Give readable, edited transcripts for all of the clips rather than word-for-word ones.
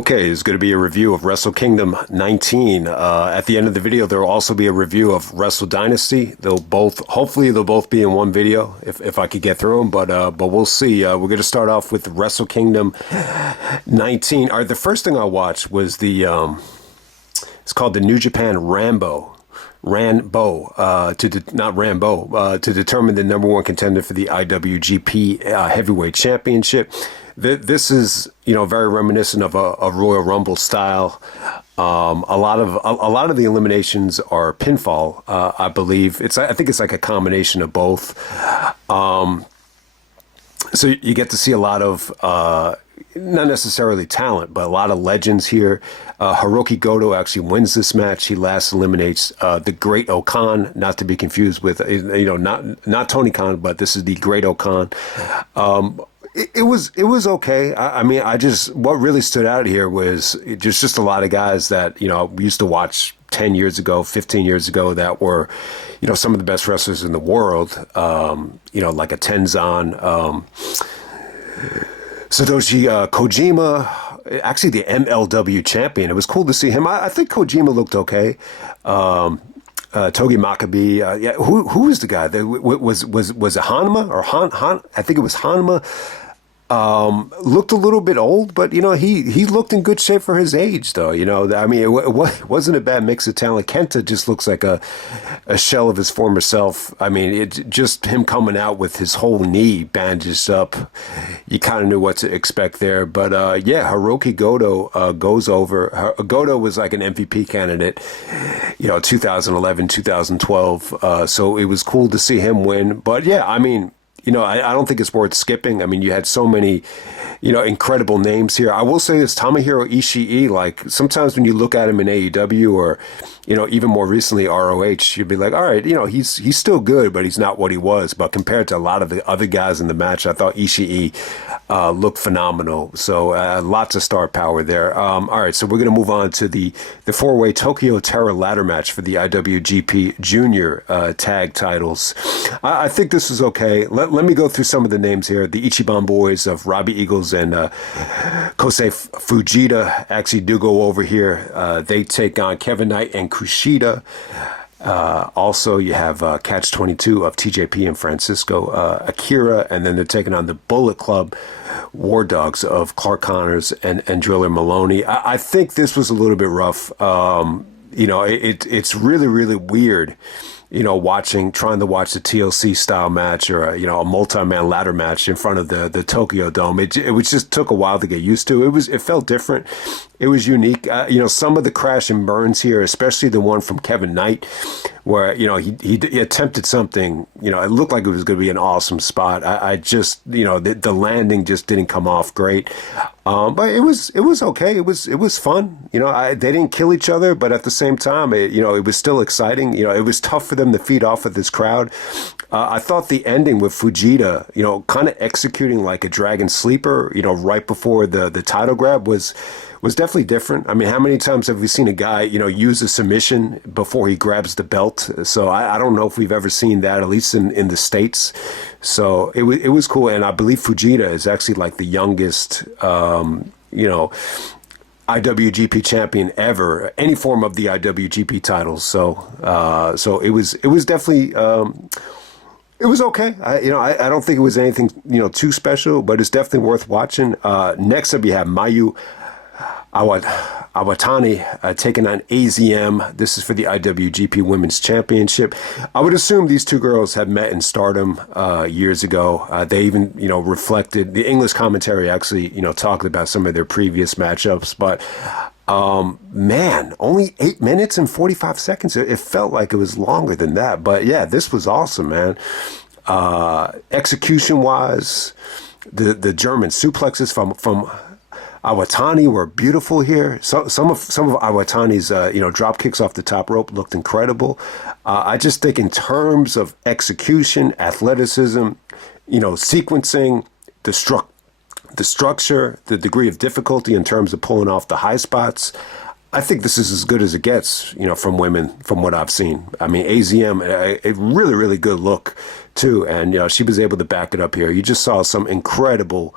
Okay, it's going to be a review of Wrestle Kingdom 19. At the end of the video, there will also be a review of Wrestle Dynasty. Hopefully they'll both be in one video if I could get through them, but we'll see. We're going to start off with Wrestle Kingdom 19. All right, the first thing I watched was it's called the New Japan Ranbo. To determine the number one contender for the IWGP Heavyweight Championship. This is, very reminiscent of a Royal Rumble style. A lot of the eliminations are pinfall. I believe I think it's like a combination of both. So you get to see a lot of not necessarily talent, but a lot of legends here. Hiroki Goto actually wins this match. He last eliminates the Great Okan, not to be confused with not Tony Khan, but this is the Great Okan. It was okay. What really stood out here was just a lot of guys that we used to watch 10 years ago, 15 years ago that were, some of the best wrestlers in the world. Like a Tenzan, Satoshi Kojima, actually the MLW champion. It was cool to see him. I think Kojima looked okay. Togi Makabe. Who was the guy? Was it Hanma or Han? I think it was Hanma. Looked a little bit old, but he looked in good shape for his age, though. It wasn't a bad mix of talent. Kenta just looks like a shell of his former self. Just him coming out with his whole knee bandaged up. You kind of knew what to expect there. But Hiroki Goto goes over. Goto was like an MVP candidate, 2011, 2012. So it was cool to see him win. But I don't think it's worth skipping. You had so many, incredible names here. I will say this, Tomohiro Ishii, like sometimes when you look at him in AEW or, even more recently ROH, you'd be like, all right, he's still good, but he's not what he was. But compared to a lot of the other guys in the match, I thought Ishii looked phenomenal. So lots of star power there. All right, so we're going to move on to the four-way Tokyo Terror ladder match for the IWGP Junior tag titles. I think this is okay. Let me go through some of the names here. The Ichiban Boys of Robbie Eagles and Kosei Fujita actually do go over here. They take on Kevin Knight and Kushida. Also, you have Catch 22 of TJP and Francisco Akira, and then they're taking on the Bullet Club War Dogs of Clark Connors and Driller Maloney. I think this was a little bit rough. It's really, really weird. Trying to watch the TLC style match or a multi-man ladder match in front of the Tokyo Dome. It just took a while to get used to. It felt different. It was unique. Some of the crash and burns here, especially the one from Kevin Knight, where he attempted something. It looked like it was going to be an awesome spot. I just the landing just didn't come off great. But it was okay. It was fun. They didn't kill each other, but at the same time, it was still exciting. It was tough for them to feed off of this crowd. I thought the ending with Fujita, kind of executing like a dragon sleeper, right before the title grab was definitely different. How many times have we seen a guy, use a submission before he grabs the belt? So I don't know if we've ever seen that, at least in the States. So it was cool. And I believe Fujita is actually like the youngest, IWGP champion ever, any form of the IWGP titles. So it was definitely, it was okay. I don't think it was anything, too special, but it's definitely worth watching. Next up, you have Mayu Iwatani taking on AZM. This is for the IWGP Women's Championship. I would assume these two girls have met in Stardom years ago. They even, reflected, the English commentary actually, talked about some of their previous matchups. But, man, only 8 minutes and 45 seconds. It felt like it was longer than that. But, yeah, this was awesome, man. Execution-wise, the German suplexes from Iwatani were beautiful here. Some of Iwatani's drop kicks off the top rope looked incredible. I just think in terms of execution, athleticism, sequencing, the structure, the degree of difficulty in terms of pulling off the high spots, I think this is as good as it gets, from women, from what I've seen. AZM, a really, really good look too, and she was able to back it up here. You just saw some incredible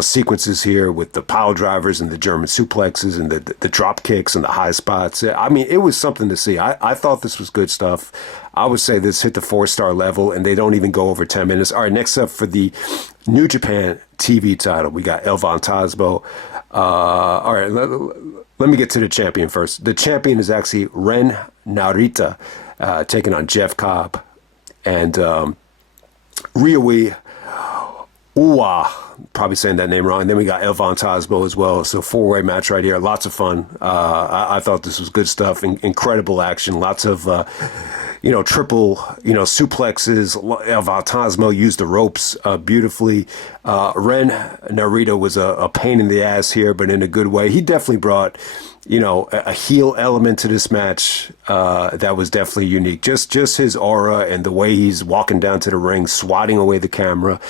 sequences here with the pile drivers and the German suplexes and the drop kicks and the high spots. I mean, it was something to see. I thought this was good stuff. I would say this hit the 4-star level, and they don't even go over 10 minutes. All right, next up for the New Japan TV title, we got El Phantasmo. All right, let me get to the champion first. The champion is actually Ren Narita, taking on Jeff Cobb. And Ryohei Oiwa, probably saying that name wrong. And then we got El Phantasmo as well. So 4-way match right here. Lots of fun. I thought this was good stuff. Incredible action. Lots of, triple, suplexes. El Phantasmo used the ropes beautifully. Ren Narita was a pain in the ass here, but in a good way. He definitely brought, a heel element to this match that was definitely unique. Just his aura and the way he's walking down to the ring, swatting away the camera.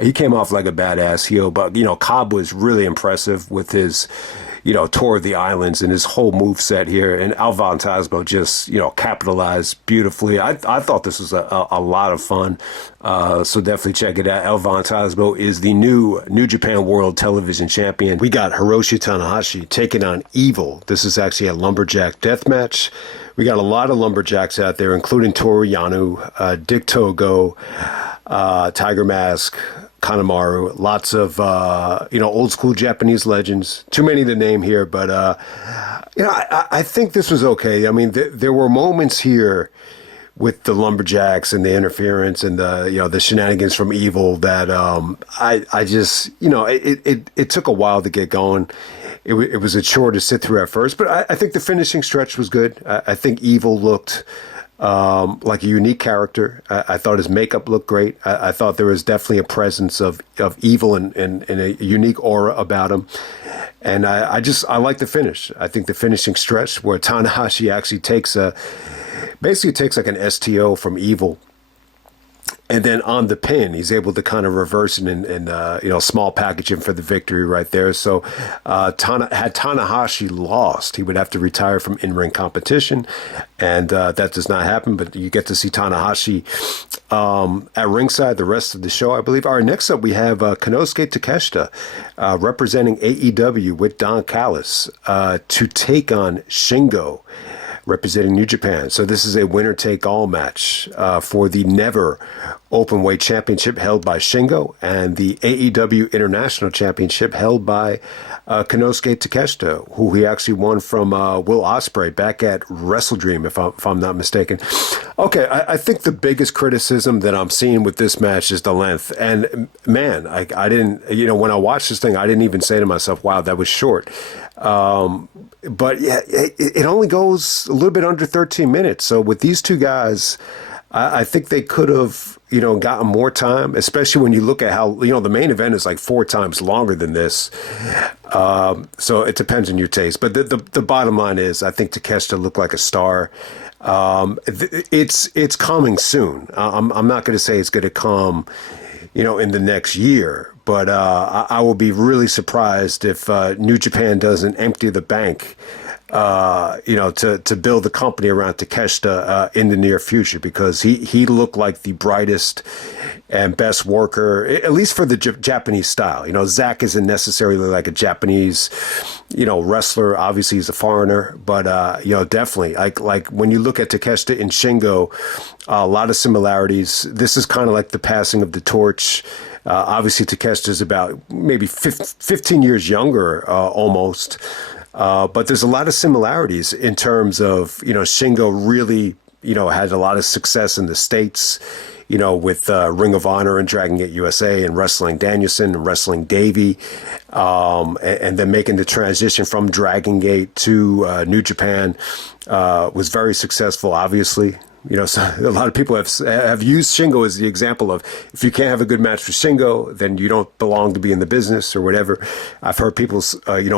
He came off like a badass heel, but, Cobb was really impressive with his, tour of the islands and his whole move set here. And El Phantasmo just, capitalized beautifully. I thought this was a lot of fun. So definitely check it out. El Phantasmo is the New Japan World Television Champion. We got Hiroshi Tanahashi taking on Evil. This is actually a Lumberjack death match. We got a lot of Lumberjacks out there, including Toru Yano, Dick Togo, Tiger Mask, Kanemaru, lots of, old school Japanese legends. Too many to name here, but, I think this was okay. I mean, there were moments here with the Lumberjacks and the interference and the shenanigans from Evil that I just, it took a while to get going. It was a chore to sit through at first, but I think the finishing stretch was good. I think Evil looked like a unique character. I thought his makeup looked great. I thought there was definitely a presence of Evil and a unique aura about him. And I like the finish. I think the finishing stretch where Tanahashi actually takes like an STO from Evil. And then on the pin, he's able to kind of reverse it and small package him for the victory right there. So had Tanahashi lost, he would have to retire from in-ring competition. And that does not happen, but you get to see Tanahashi at ringside the rest of the show, I believe. All right, next up we have Konosuke Takeshita representing AEW with Don Callis to take on Shingo, representing New Japan. So this is a winner-take-all match for the Never Openweight Championship held by Shingo and the AEW International Championship held by Konosuke Takeshita, who he actually won from Will Ospreay back at Wrestle Dream, if I'm not mistaken. Okay, I think the biggest criticism that I'm seeing with this match is the length. And man, I didn't, when I watched this thing, I didn't even say to myself, wow, that was short. But yeah, it only goes a little bit under 13 minutes. So with these two guys, I think they could have, gotten more time, especially when you look at how, the main event is like 4 times longer than this. So it depends on your taste. But the bottom line is, I think Takeshita looked like a star. It's coming soon. I'm not going to say it's going to come, in the next year. But I will be really surprised if New Japan doesn't empty the bank, to build the company around Takeshita in the near future, because he looked like the brightest and best worker, at least for the Japanese style. Zack isn't necessarily like a Japanese, wrestler. Obviously, he's a foreigner, but definitely like when you look at Takeshita and Shingo, a lot of similarities. This is kind of like the passing of the torch. Obviously, Takeshita is about maybe 15 years younger, almost. But there's a lot of similarities in terms of, Shingo really, had a lot of success in the States, with Ring of Honor and Dragon Gate USA and Wrestling Danielson and Wrestling Davey, and then making the transition from Dragon Gate to New Japan was very successful, obviously. So a lot of people have used Shingo as the example of, if you can't have a good match with Shingo, then you don't belong to be in the business or whatever. I've heard people,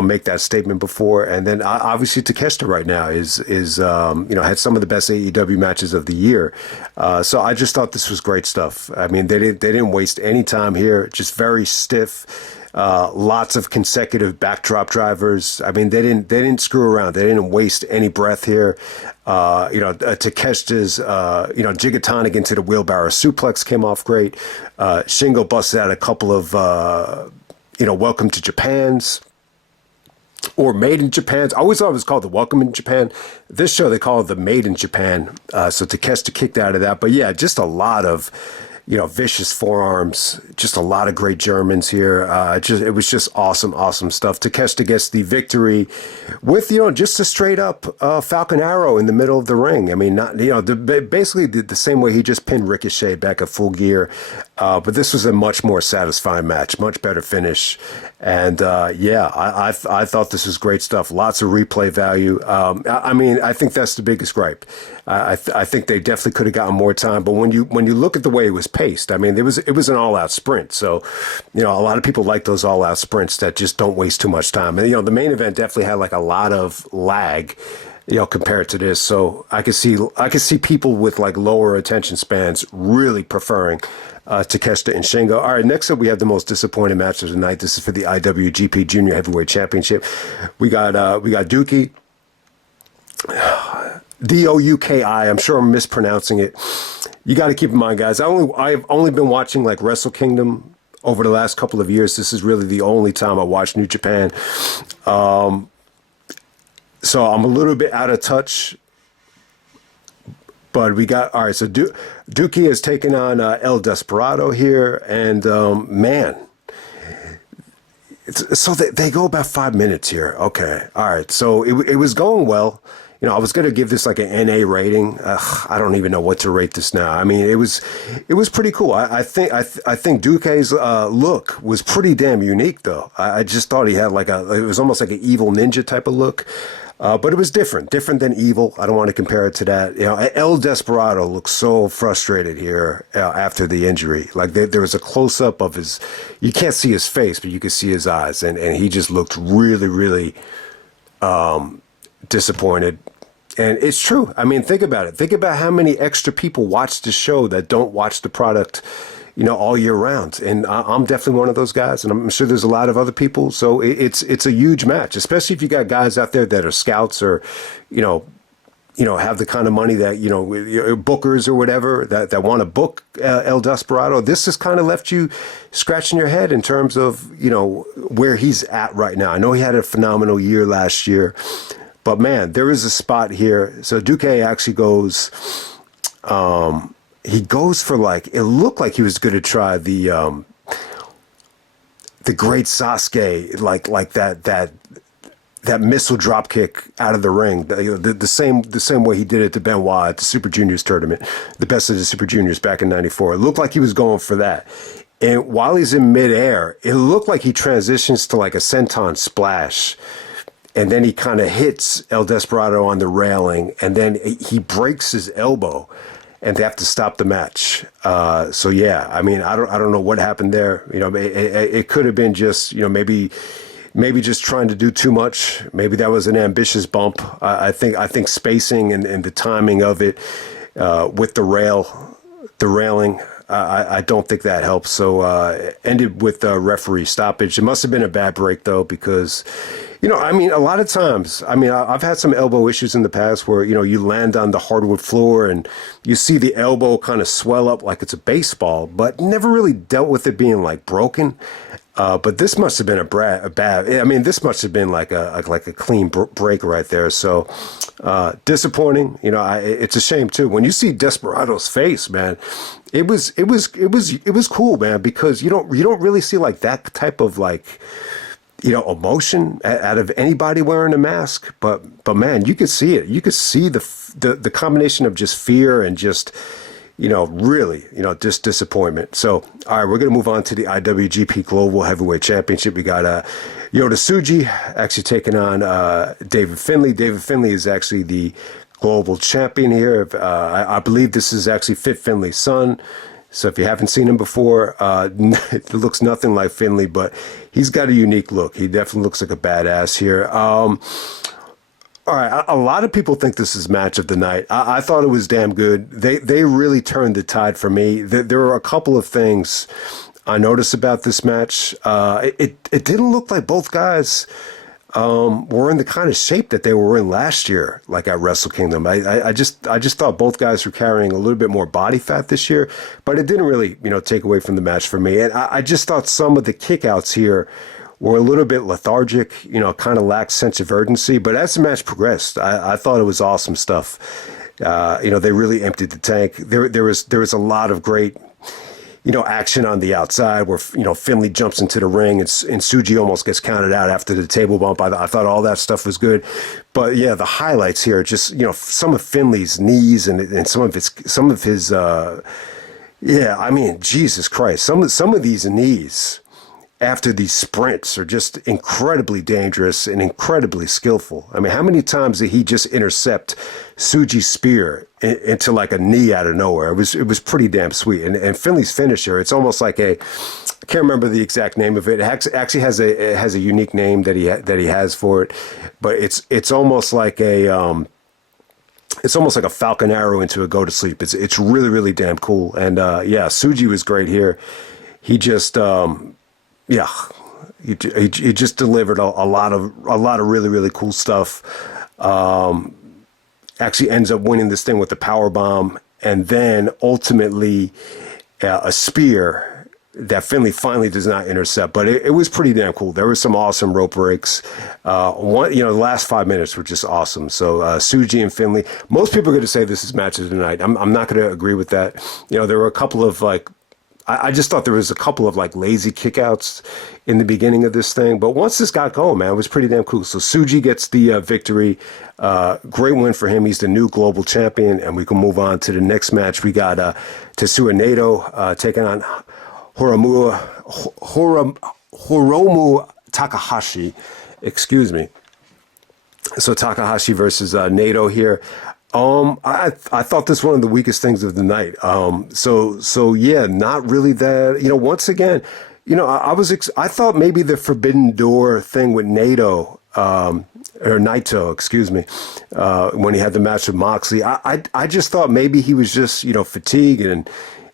make that statement before. And then obviously Takeshita right now is had some of the best AEW matches of the year. So I just thought this was great stuff. I mean, they didn't waste any time here. Just very stiff. Lots of consecutive backdrop drivers. I mean, they didn't screw around. They didn't waste any breath here. Takeshita's, Jigatonic into the wheelbarrow suplex came off great. Shingo busted out a couple of, Welcome to Japan's. Or Made in Japan. I always thought it was called the Welcome in Japan. This show, they call it the Made in Japan. So Takeshita kicked out of that. But yeah, just a lot of, vicious forearms. Just a lot of great Germans here. It was just awesome stuff. Takeshita gets the victory with, just a straight up Falcon Arrow in the middle of the ring. I mean, not, basically the same way he just pinned Ricochet back at Full Gear. But this was a much more satisfying match, much better finish. And I thought this was great stuff. Lots of replay value. I think that's the biggest gripe. I think they definitely could have gotten more time. But when you look at the way it was paced, I mean, it was an all out sprint. So, a lot of people like those all out sprints that just don't waste too much time. And the main event definitely had like a lot of lag, compared to this. So I could see people with like lower attention spans really preferring Takeshita and Shingo. All right, next up we have the most disappointing match of the night. This is for the IWGP Junior Heavyweight Championship. We got Douki, Douki. I'm sure I'm mispronouncing it. You got to keep in mind, guys. I've only been watching like Wrestle Kingdom over the last couple of years. This is really the only time I watched New Japan. So I'm a little bit out of touch. But we got, all right, so Douki has taken on El Desperado here, and man, so they go about 5 minutes here. Okay, all right, so it was going well. I was going to give this like an NA rating. I don't even know what to rate this now. I mean, it was pretty cool. I think Douki's look was pretty damn unique, though. I just thought he had it was almost like an evil ninja type of look. But it was different than evil. I don't want to compare it to that. El Desperado looks so frustrated here after the injury. Like there was a close up of his, you can't see his face, but you can see his eyes. And he just looked really, really disappointed. And it's true. I mean, think about it. Think about how many extra people watch the show that don't watch the product, all year round. And I'm definitely one of those guys, and I'm sure there's a lot of other people. So it's a huge match, especially if you got guys out there that are scouts or, have the kind of money that, bookers or whatever that want to book El Desperado. This has kind of left you scratching your head in terms of, where he's at right now. I know he had a phenomenal year last year, but man, there is a spot here. So Douki actually goes, he goes for it looked like he was going to try the great Sasuke, like that missile drop kick out of the ring, the same way he did it to Benoit at the Super Juniors tournament, the best of the Super Juniors back in '94. It looked like he was going for that. And while he's in midair, it looked like he transitions to like a senton splash. And then he kind of hits El Desperado on the railing, and then he breaks his elbow, and they have to stop the match. So yeah, I mean, I don't know what happened there. It could have been just, maybe just trying to do too much. Maybe that was an ambitious bump. I think spacing and the timing of it with the railing. I don't think that helps. So ended with a referee stoppage. It must have been a bad break though, because a lot of times, I've had some elbow issues in the past where, you land on the hardwood floor and you see the elbow kind of swell up like it's a baseball, but never really dealt with it being like broken. But this must have been a bad. This must have been like a clean break right there. So disappointing. It's a shame too. When you see Desperado's face, man, it was cool, man, because you don't really see like that type of emotion out of anybody wearing a mask. But man, you could see it. You could see the combination of just fear and just, really, just disappointment. So, all right, we're going to move on to the IWGP Global Heavyweight Championship. We got Yota Tsuji actually taking on David Finlay. David Finlay is actually the global champion here. I believe this is actually Fit Finlay's son. So if you haven't seen him before, it looks nothing like Finlay, but he's got a unique look. He definitely looks like a badass here. All right, a lot of people think this is match of the night. I thought it was damn good. They really turned the tide for me. There were a couple of things I noticed about this match. It didn't look like both guys were in the kind of shape that they were in last year, like at Wrestle Kingdom. I just thought both guys were carrying a little bit more body fat this year, but it didn't really, take away from the match for me. And I just thought some of the kickouts here were a little bit lethargic, kind of lacked sense of urgency. But as the match progressed, I thought it was awesome stuff. They really emptied the tank. There was a lot of great, action on the outside where, Finlay jumps into the ring and Tsuji almost gets counted out after the table bump. I thought all that stuff was good. But yeah, the highlights here, just, some of Finlay's knees and some of his, Jesus Christ, some of these knees after these sprints are just incredibly dangerous and incredibly skillful. I mean, how many times did he just intercept Tsuji's spear into like a knee out of nowhere? It was pretty damn sweet. And Finley's finisher, it's almost like I can't remember the exact name of it. It actually has a unique name that he has for it, but it's almost like a falcon arrow into a go to sleep. It's really, really damn cool. And Tsuji was great here. He just he just delivered a lot of really, really cool stuff. Actually ends up winning this thing with the power bomb, and then ultimately a spear that Finlay finally does not intercept. But it was pretty damn cool. There was some awesome rope breaks. The last 5 minutes were just awesome. So Tsuji and Finlay. Most people are going to say this is match of the night. I'm not going to agree with that. There were a couple of I just thought there was a couple of lazy kickouts in the beginning of this thing. But once this got going, man, it was pretty damn cool. So Tsuji gets the victory. Great win for him. He's the new global champion. And we can move on to the next match. We got Tetsuya Naito taking on Hiromu Takahashi. Excuse me. So Takahashi versus Naito here. I thought this was one of the weakest things of the night. So yeah, not really that, once again, I thought maybe the Forbidden Door thing with Naito, or Naito, excuse me, when he had the match with Moxley, I just thought maybe he was just, fatigued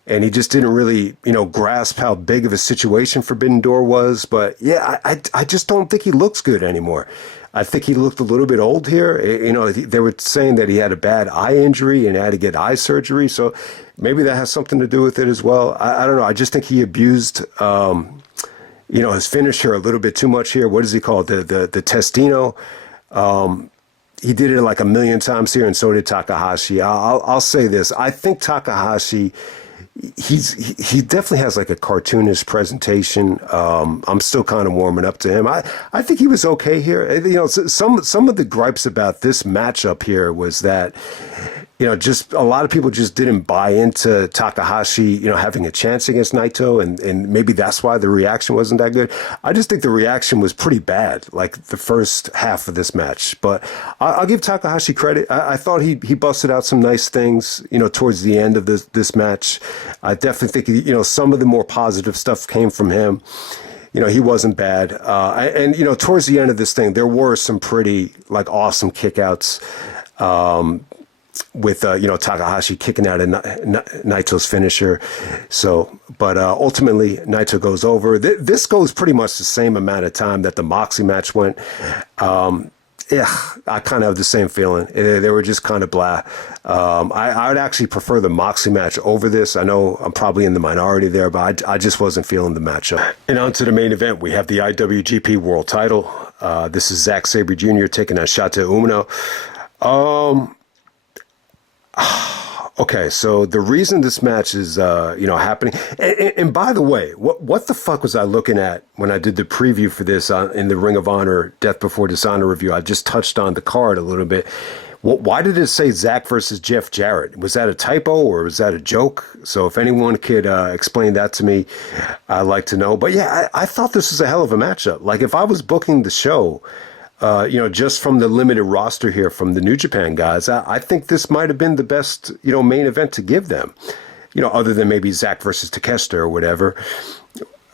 and he just didn't really, grasp how big of a situation Forbidden Door was. But yeah, I just don't think he looks good anymore. I think he looked a little bit old here. They were saying that he had a bad eye injury and had to get eye surgery. So maybe that has something to do with it as well. I don't know. I just think he abused, his finisher a little bit too much here. What is he called? The Testino. He did it like a million times here, and so did Takahashi. I'll say this. I think Takahashi, he definitely has like a cartoonish presentation. I'm still kind of warming up to him. I think he was okay here. Some of the gripes about this matchup here was that, just a lot of people just didn't buy into Takahashi, having a chance against Naito, and maybe that's why the reaction wasn't that good. I just think the reaction was pretty bad, like the first half of this match. But I'll give Takahashi credit. I thought he busted out some nice things, towards the end of this match. I definitely think, some of the more positive stuff came from him. He wasn't bad. And towards the end of this thing, there were some pretty awesome kickouts. With Takahashi kicking out of Naito's finisher. So, but ultimately Naito goes over. This goes pretty much the same amount of time that the Moxley match went. I kind of have the same feeling. They were just kind of blah. I would actually prefer the Moxley match over this. I know I'm probably in the minority there, but I just wasn't feeling the matchup. And on to the main event. We have the IWGP World Title. This is Zack Sabre Jr. taking on Shota Umino. Okay, so the reason this match is, happening, and by the way, what the fuck was I looking at when I did the preview for this in the Ring of Honor Death Before Dishonor review? I just touched on the card a little bit. Why did it say Zack versus Jeff Jarrett? Was that a typo or was that a joke? So if anyone could explain that to me, I'd like to know. But yeah, I thought this was a hell of a matchup. Like if I was booking the show, just from the limited roster here from the New Japan guys, I think this might have been the best, main event to give them, other than maybe Zack versus Takeshita or whatever.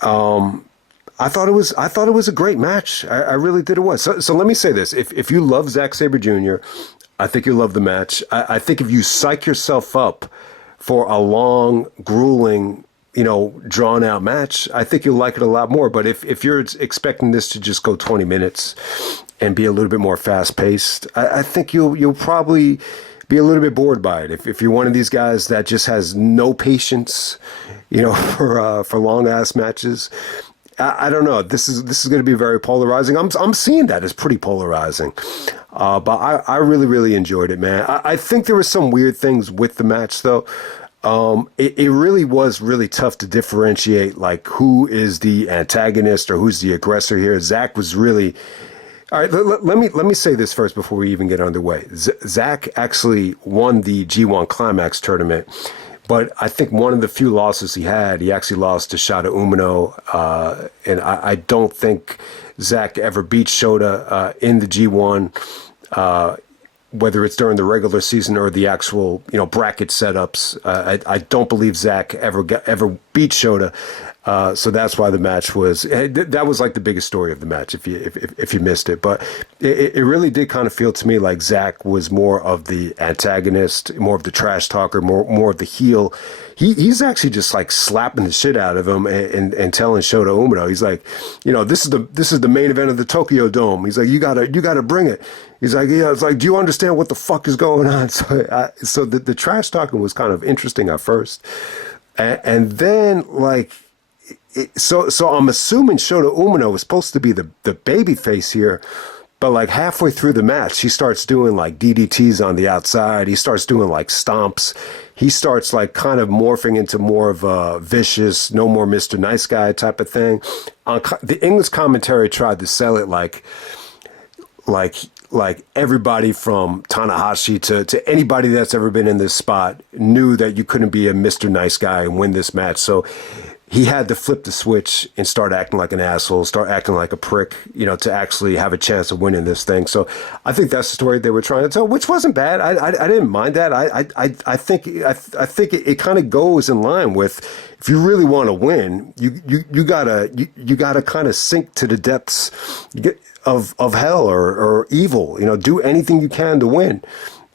I thought it was a great match. I really did. It was. So let me say this. If you love Zack Sabre Jr., I think you'll love the match. I think if you psych yourself up for a long, grueling, drawn out match, I think you'll like it a lot more. But if you're expecting this to just go 20 minutes and be a little bit more fast paced, I think you'll probably be a little bit bored by it. If you're one of these guys that just has no patience, for long ass matches, I don't know. This is going to be very polarizing. I'm seeing that as pretty polarizing. But I really, really enjoyed it, man. I think there were some weird things with the match, though. It really was really tough to differentiate, like, who is the antagonist or who's the aggressor here. Zack was really... All right, let me say this first before we even get underway. Zack actually won the G1 Climax tournament, but I think one of the few losses he actually lost to Shota Umino, and I don't think Zack ever beat Shota in the G1, whether it's during the regular season or the actual bracket setups. I don't believe Zack ever beat Shota. So that's why the match was, that was like the biggest story of the match if you missed it. But it really did kind of feel to me like Zack was more of the antagonist, more of the trash talker, more of the heel. He's actually just like slapping the shit out of him and telling Shota Umino, he's like, this is the main event of the Tokyo Dome. He's like, you gotta bring it. He's like, yeah, it's like, do you understand what the fuck is going on? So the trash talking was kind of interesting at first. And then like, so I'm assuming Shota Umino was supposed to be the baby face here, but like halfway through the match, he starts doing like DDTs on the outside. He starts doing like stomps. He starts like kind of morphing into more of a vicious, no more Mr. Nice Guy type of thing. The English commentary tried to sell it like everybody from Tanahashi to anybody that's ever been in this spot knew that you couldn't be a Mr. Nice Guy and win this match. So he had to flip the switch and start acting like an asshole, start acting like a prick, to actually have a chance of winning this thing. So I think that's the story they were trying to tell, which wasn't bad. I didn't mind that. I think it kind of goes in line with, if you really want to win, you gotta kind of sink to the depths of hell or evil. Do anything you can to win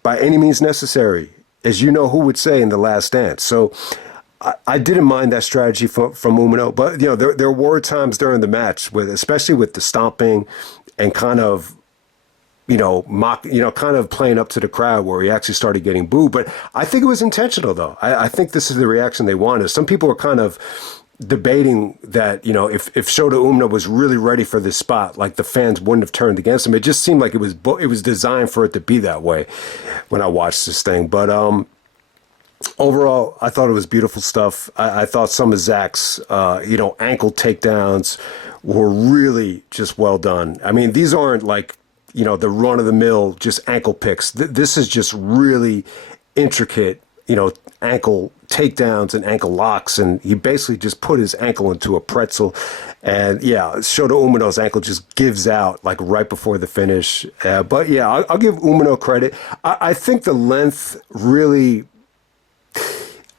by any means necessary, as who would say in The Last Dance. So I didn't mind that strategy from Umino, but there were times during the match especially with the stomping and kind of kind of playing up to the crowd where he actually started getting booed. But I think it was intentional, though. I think this is the reaction they wanted. Some people were kind of debating that if Shota Umino was really ready for this spot, like the fans wouldn't have turned against him. It just seemed like it was designed for it to be that way when I watched this thing. But overall, I thought it was beautiful stuff. I thought some of Zack's, ankle takedowns were really just well done. I mean, these aren't like, the run-of-the-mill just ankle picks. This is just really intricate, ankle takedowns and ankle locks. And he basically just put his ankle into a pretzel. And, yeah, Shota Umino's ankle just gives out, like, right before the finish. But, yeah, I'll give Umino credit. I think the length really...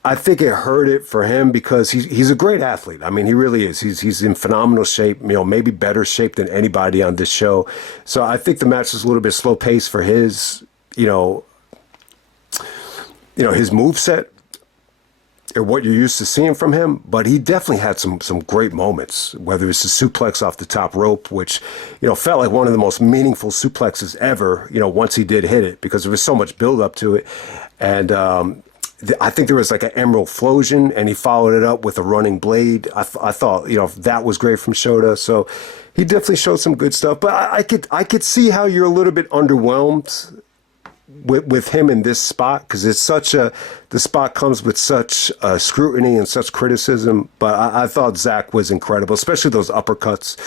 I think it hurt it for him because he's a great athlete. I mean, he really is. He's in phenomenal shape, maybe better shape than anybody on this show. So I think the match was a little bit slow paced for his, his moveset or what you're used to seeing from him. But he definitely had some great moments, whether it's the suplex off the top rope, which, felt like one of the most meaningful suplexes ever, once he did hit it, because there was so much build up to it. And, I think there was like an emerald flosion, and he followed it up with a running blade. I thought, that was great from Shota. So he definitely showed some good stuff. But I could see how you're a little bit underwhelmed with him in this spot, because it's the spot comes with such scrutiny and such criticism. But I thought Zack was incredible, especially those uppercuts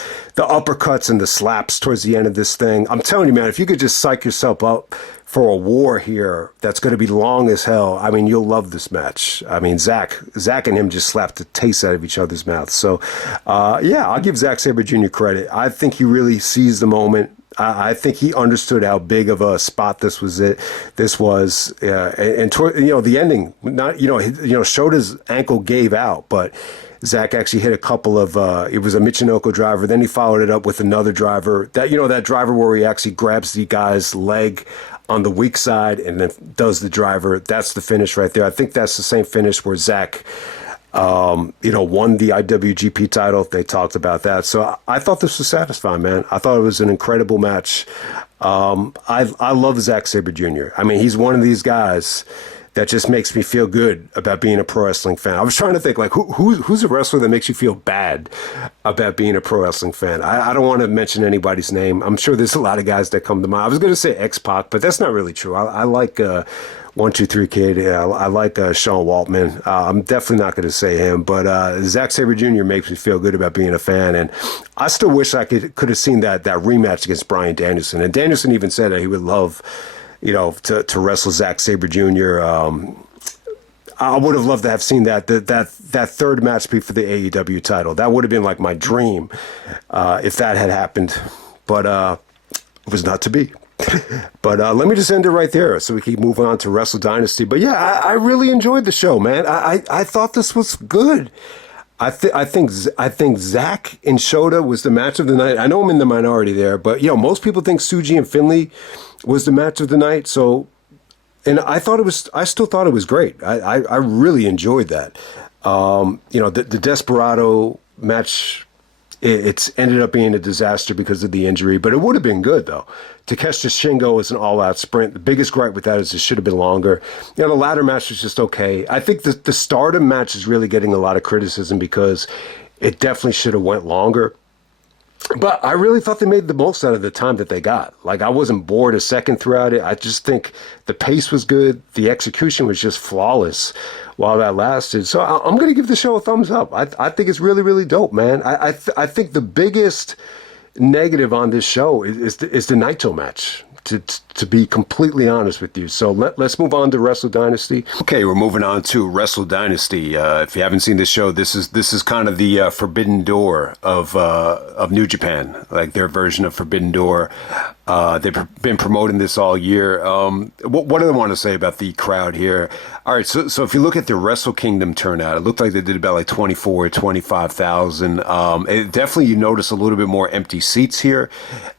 and the slaps towards the end of this thing. I'm telling you, man, if you could just psych yourself up for a war here that's going to be long as hell, I mean, you'll love this match. I mean, Zack and him just slapped the taste out of each other's mouths. So, yeah, I'll give Zack Sabre Jr. credit. I think he really seized the moment. I think he understood how big of a spot this was. And toward, the ending, not Shota's ankle gave out, but Zack actually hit a couple of it was a Michinoku driver. Then he followed it up with another driver. That driver where he actually grabs the guy's leg on the weak side and then does the driver. That's the finish right there. I think that's the same finish where Zack Won the IWGP title. They talked about that. So I thought this was satisfying, man. I thought it was an incredible match. I love Zack Sabre Jr. I mean, he's one of these guys that just makes me feel good about being a pro wrestling fan. I was trying to think, like, who's a wrestler that makes you feel bad about being a pro wrestling fan? I don't want to mention anybody's name. I'm sure there's a lot of guys that come to mind. I was going to say X-Pac, but that's not really true. I like 1-2-3 Kid. Yeah, I like Sean Waltman. I'm definitely not going to say him, but Zack Sabre Jr. makes me feel good about being a fan, and I still wish I could have seen that rematch against Bryan Danielson. And Danielson even said that he would love, to wrestle Zack Sabre Jr. I would have loved to have seen that third match be for the AEW title. That would have been like my dream if that had happened, but it was not to be. But let me just end it right there so we can move on to Wrestle Dynasty. But yeah, I really enjoyed the show, man. I thought this was good. I think Zack and Shota was the match of the night. I know I'm in the minority there, but most people think Tsuji and Finlay was the match of the night. So, and I still thought it was great. I really enjoyed that. The Desperado match, it's ended up being a disaster because of the injury, but it would have been good though. Takeshita Shingo is an all-out sprint. The biggest gripe with that is it should have been longer. The ladder match was just okay. I think the Stardom match is really getting a lot of criticism because it definitely should have went longer. But I really thought they made the most out of the time that they got. Like, I wasn't bored a second throughout it. I just think the pace was good. The execution was just flawless while that lasted. So I'm going to give the show a thumbs up. I think it's really, really dope, man. I think the biggest negative on this show is the Naito match, to be completely honest with you. So let's move on to Wrestle Dynasty. Okay, we're moving on to Wrestle Dynasty. If you haven't seen this show, this is kind of the Forbidden Door of New Japan, like their version of Forbidden Door. They've been promoting this all year. What do I want to say about the crowd here? All right, so if you look at the Wrestle Kingdom turnout, it looked like they did about like 25,000. It definitely, you notice a little bit more empty seats here.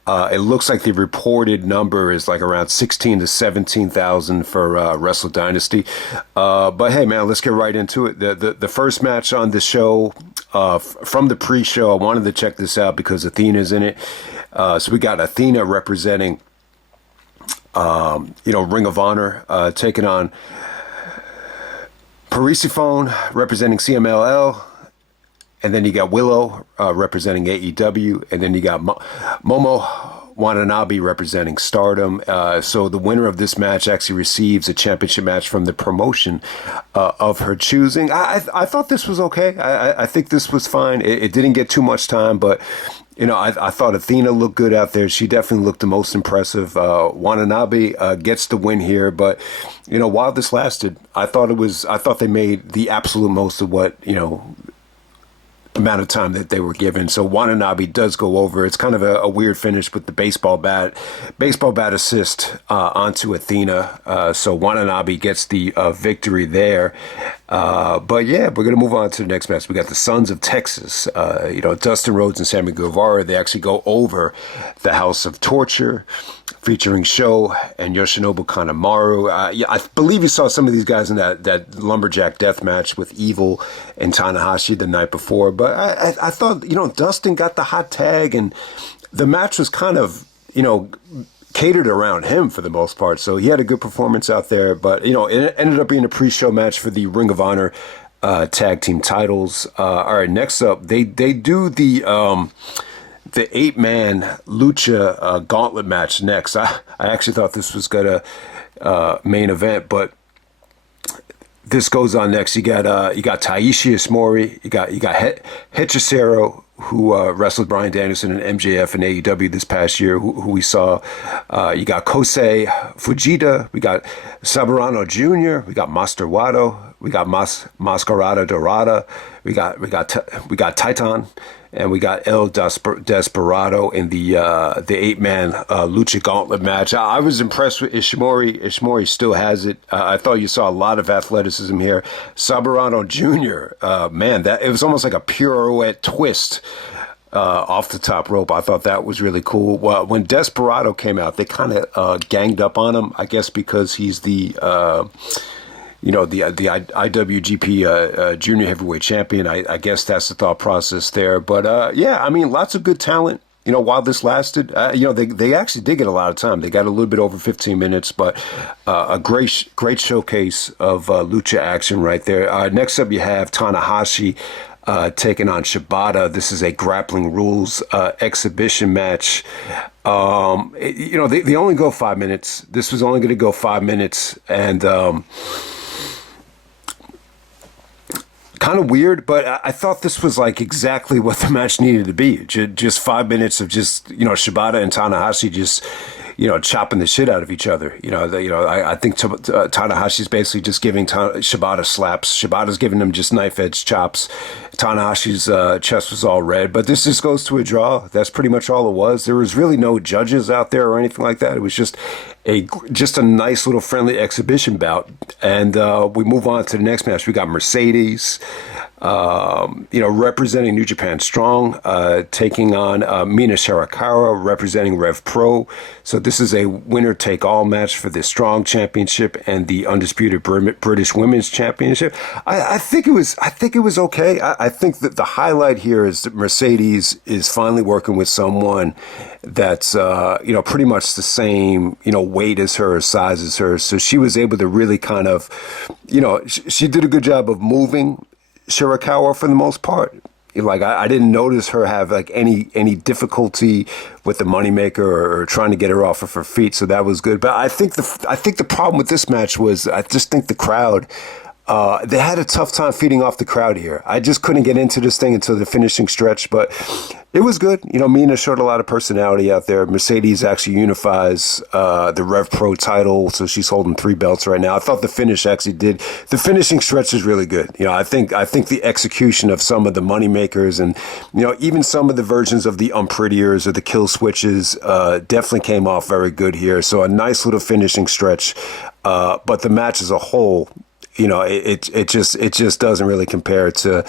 It looks like the reported number is like around 16 to 17,000 for Wrestle Dynasty. But hey, man, let's get right into it. The first match on the show, from the pre-show, I wanted to check this out because Athena's in it. So we got Athena representing, Ring of Honor, taking on Persephone representing CMLL, and then you got Willow representing AEW, and then you got Momo Watanabe representing Stardom. So the winner of this match actually receives a championship match from the promotion of her choosing. I thought this was okay. I think this was fine. It didn't get too much time, but I thought Athena looked good out there. She definitely looked the most impressive. Watanabe gets the win here, but while this lasted, I thought they made the absolute most of what amount of time that they were given. So Watanabe does go over. It's kind of a weird finish with the baseball bat assist onto Athena. So Watanabe gets the victory there. But yeah, we're going to move on to the next match. We got the Sons of Texas. Dustin Rhodes and Sammy Guevara. They actually go over the House of Torture, featuring Sho and Yoshinobu Kanemaru. I believe you saw some of these guys in that Lumberjack death match with Evil and Tanahashi the night before. But I thought, Dustin got the hot tag, and the match was kind of, catered around him for the most part. So he had a good performance out there. But, it ended up being a pre-show match for the Ring of Honor tag team titles. All right, next up, they do the 8-man lucha gauntlet match next. I actually thought this was gonna main event, but this goes on next. You got Taiji Ishimori, you got Hechicero, who wrestled Bryan Danielson and MJF and AEW this past year, who we saw. You got Kosei Fujita, we got Saburano Jr., we got Master Wado, we got Mascarada Dorada, we got Titan, and we got El Desperado in the 8-man lucha gauntlet match. I was impressed with Ishimori. Ishimori still has it. I thought you saw a lot of athleticism here. Saburano Jr., it was almost like a pirouette twist off the top rope. I thought that was really cool. Well, when Desperado came out, they kind of ganged up on him, I guess because he's the IWGP junior heavyweight champion. I guess that's the thought process there. But yeah, I mean, lots of good talent. While this lasted, they actually did get a lot of time. They got a little bit over 15 minutes, but a great showcase of lucha action right there. Next up, you have Tanahashi taking on Shibata. This is a grappling rules exhibition match. They only go 5 minutes. This was only going to go 5 minutes, and kind of weird, but I thought this was like exactly what the match needed to be. Just 5 minutes of just, Shibata and Tanahashi just, chopping the shit out of each other. I think Tanahashi's basically just giving Shibata slaps. Shibata's giving him just knife edge chops. Tanahashi's chest was all red, but this just goes to a draw. That's pretty much all it was. There was really no judges out there or anything like that. It was just a nice little friendly exhibition bout. And we move on to the next match. We got Mercedes, representing New Japan Strong, taking on Mina Shirakawa, representing Rev Pro. So this is a winner-take-all match for the Strong Championship and the Undisputed British Women's Championship. I think it was okay. I think that the highlight here is that Mercedes is finally working with someone that's pretty much the same weight as her, size as her. So she was able to really kind of she did a good job of moving Shirakawa for the most part. Like I didn't notice her have like any difficulty with the moneymaker or trying to get her off of her feet, so that was good. But I think the problem with this match was I just think the crowd. They had a tough time feeding off the crowd here. I just couldn't get into this thing until the finishing stretch, but it was good. Mina showed a lot of personality out there. Mercedes actually unifies the Rev Pro title, so she's holding 3 belts right now. I thought the finishing stretch is really good. I think the execution of some of the money makers and even some of the versions of the Unprettiers or the kill switches definitely came off very good here. So a nice little finishing stretch, but the match as a whole. It just doesn't really compare to,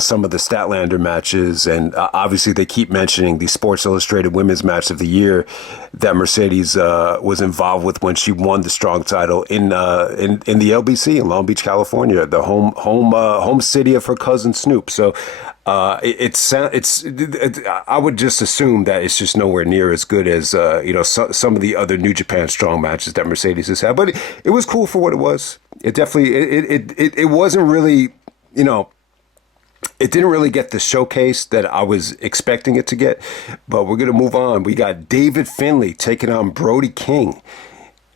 some of the Statlander matches. And obviously they keep mentioning the Sports Illustrated Women's Match of the Year that Mercedes was involved with when she won the Strong title in the LBC in Long Beach, California, the home city of her cousin Snoop. So I would just assume that it's just nowhere near as good as some of the other New Japan Strong matches that Mercedes has had. But it was cool for what it was. It definitely it wasn't really it didn't really get the showcase that I was expecting it to get. But we're gonna move on. We got David Finlay taking on Brody King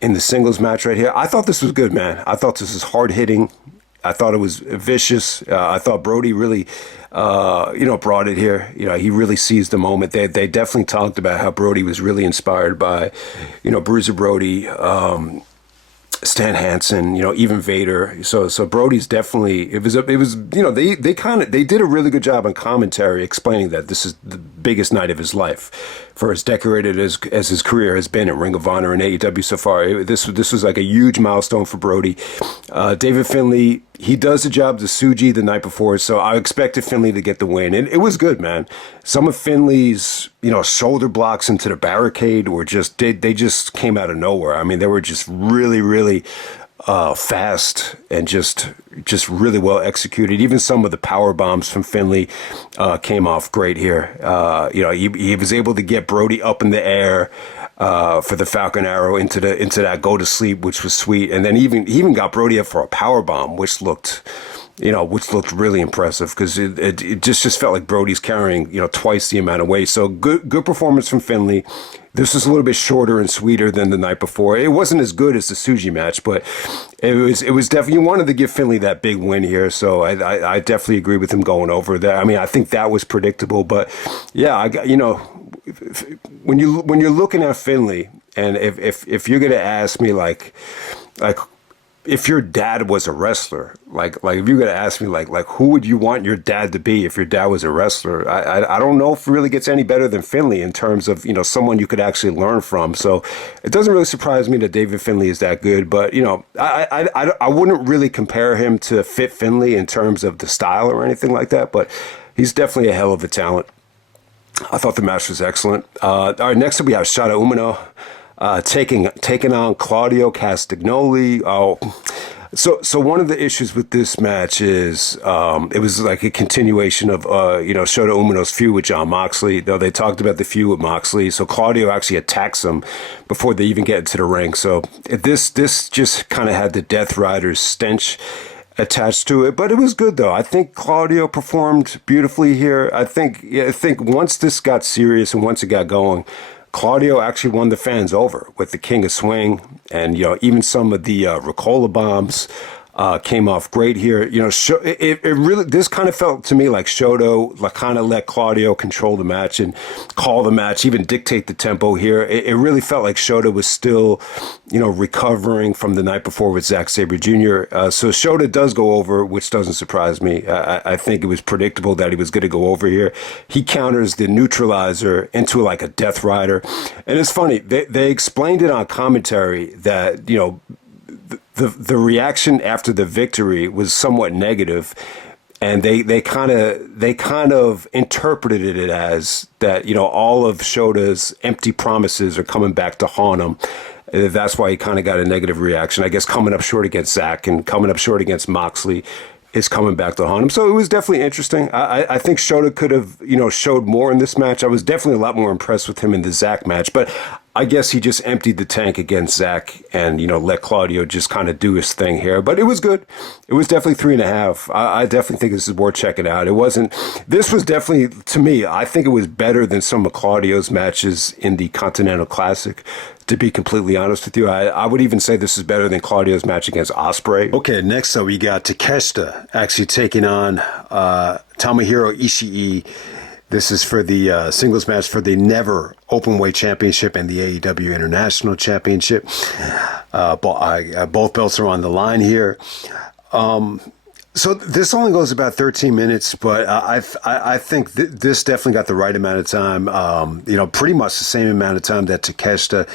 in the singles match right here. I thought this was good, man. I thought this was hard hitting. I thought it was vicious. I thought Brody really, brought it here. He really seized the moment. They definitely talked about how Brody was really inspired by, Bruiser Brody, Stan Hansen, even Vader. So Brody's definitely, they did a really good job on commentary explaining that this is the biggest night of his life. For as decorated as his career has been in Ring of Honor and AEW so far, this was like a huge milestone for Brody. David Finlay, he does the job to Tsuji the night before, so I expected Finlay to get the win, and it was good, man. Some of Finlay's, shoulder blocks into the barricade were just they just came out of nowhere. I mean, they were just really, really fast and just really well executed. Even some of the power bombs from Finlay came off great here. He was able to get Brody up in the air for the Falcon Arrow into that go to sleep, which was sweet. And then he even got Brody up for a power bomb, which looked really impressive because it just felt like Brody's carrying twice the amount of weight. So good performance from Finlay. This was a little bit shorter and sweeter than the night before. It wasn't as good as the Tsuji match, but it was definitely, you wanted to give Finlay that big win here. So I definitely agree with him going over that. I mean, I think that was predictable, but yeah, when you're looking at Finlay, and if you're gonna ask me like if your dad was a wrestler, like if you're gonna ask me like who would you want your dad to be if your dad was a wrestler, I don't know if it really gets any better than Finlay in terms of someone you could actually learn from. So it doesn't really surprise me that David Finlay is that good, but I wouldn't really compare him to Fit Finlay in terms of the style or anything like that, but he's definitely a hell of a talent. I thought the match was excellent. All right, next up we have Shota Umino taking on Claudio Castagnoli. Oh, So one of the issues with this match is it was like a continuation of Shota Umino's feud with Jon Moxley. Though they talked about the feud with Moxley, so Claudio actually attacks him before they even get into the ring. So this just kind of had the Death Rider's stench attached to it, but it was good though. I think Claudio performed beautifully here. I think once this got serious and once it got going, Claudio actually won the fans over with the King of Swing, and even some of the Ricola bombs came off great here. It really, this kind of felt to me like Shota kind of let Claudio control the match and call the match, even dictate the tempo here. It really felt like Shota was still, recovering from the night before with Zack Sabre Jr. So Shota does go over, which doesn't surprise me. I think it was predictable that he was going to go over here. He counters the neutralizer into like a Death Rider. And it's funny, they explained it on commentary that, the reaction after the victory was somewhat negative, and they kind of interpreted it as that all of Shota's empty promises are coming back to haunt him. That's why he kind of got a negative reaction. I guess coming up short against Zack and coming up short against Moxley is coming back to haunt him. So it was definitely interesting. I think Shota could have showed more in this match. I was definitely a lot more impressed with him in the Zack match, but I guess he just emptied the tank against Zack and, let Claudio just kind of do his thing here. But it was good. It was definitely 3.5. I definitely think this is worth checking out. This was definitely, to me, I think it was better than some of Claudio's matches in the Continental Classic, to be completely honest with you. I would even say this is better than Claudio's match against Ospreay. Okay, next up we got Takeshita actually taking on Tomohiro Ishii. This is for the singles match for the Never Openweight Championship and the AEW International Championship. Both belts are on the line here. So this only goes about 13 minutes, but I think this definitely got the right amount of time. Pretty much the same amount of time that Takeshita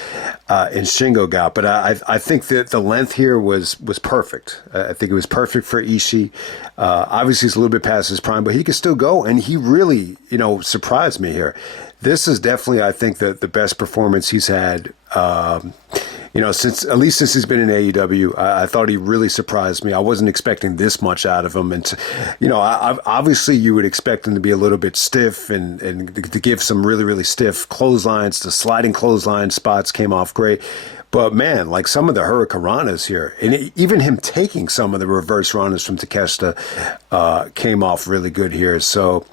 and Shingo got. But I think that the length here was perfect. I think it was perfect for Ishii. Obviously, he's a little bit past his prime, but he could still go, and he really, surprised me here. This is definitely, I think, the best performance he's had. Since he's been in AEW, I thought he really surprised me. I wasn't expecting this much out of him. And, obviously you would expect him to be a little bit stiff and to give some really, really stiff clotheslines. The sliding clothesline spots came off great. But, man, like some of the hurricanranas here, and even him taking some of the reverse ranas from Takeshita came off really good here. So,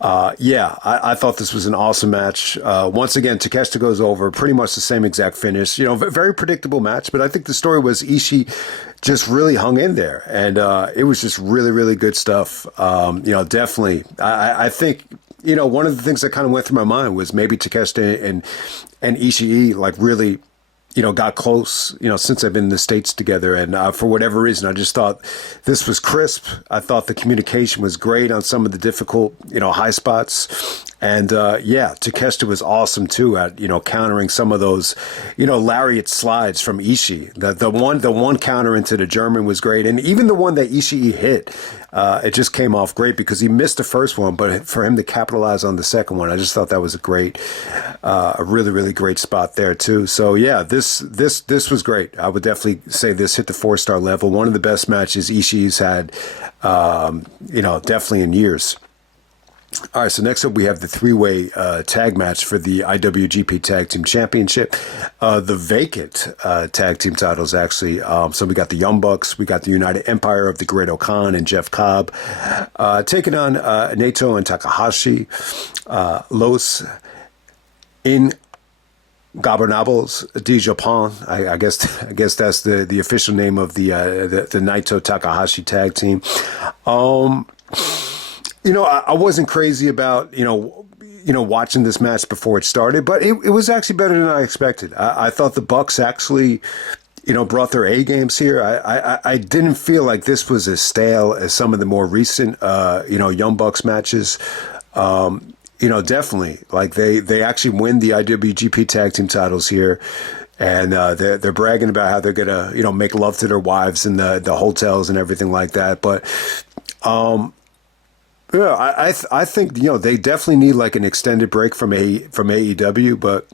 I thought this was an awesome match. Once again, Takeshita goes over, pretty much the same exact finish. Very predictable match, but I think the story was Ishii just really hung in there, and it was just really, really good stuff. Definitely. I think, one of the things that kind of went through my mind was maybe Takeshita and Ishii really got close, since I've been in the States together. And for whatever reason, I just thought this was crisp. I thought the communication was great on some of the difficult, high spots. And, Takeshita was awesome, too, at, countering some of those, lariat slides from Ishii. The one counter into the German was great. And even the one that Ishii hit, it just came off great because he missed the first one. But for him to capitalize on the second one, I just thought that was a really, really great spot there, too. So, yeah, this was great. I would definitely say this hit the 4-star level. One of the best matches Ishii's had, definitely in years. All right, so next up we have the 3-way tag match for the IWGP Tag Team Championship. The vacant tag team titles, actually. So we got the Young Bucks, we got the United Empire of the Great Khan and Jeff Cobb, taking on Naito and Takahashi, Los Ingobernables de Japón. I guess that's the official name of the Naito Takahashi tag team. I wasn't crazy about, watching this match before it started, but it was actually better than I expected. I thought the Bucks actually, brought their A games here. I didn't feel like this was as stale as some of the more recent, Young Bucks matches. Definitely, like they actually win the IWGP tag team titles here. And they're bragging about how they're gonna, make love to their wives in the hotels and everything like that. But Yeah, I think they definitely need like an extended break from AEW, but